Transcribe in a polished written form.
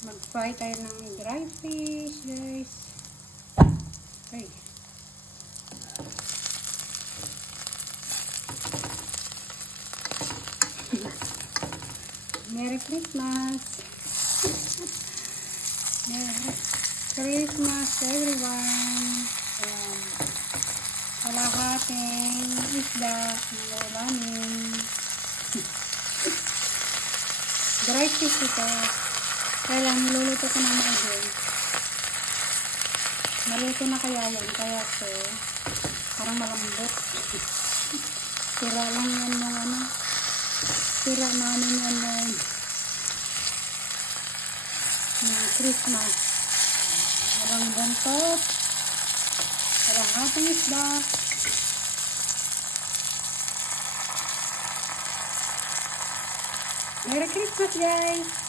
Mag-fry tayo ng dry fish, guys. Okay. Merry Christmas! Merry Christmas, everyone! Kalahating isda ng ulamin. Dry fish ito. Kaya lang, niluluto ko na maigi. Maluto na kaya yan. Kaya ito, parang malambot. Tira lang yan ng ano. Tira namin yan ng Christmas. Walang buntot. Kalahating isda. Merry Christmas, guys!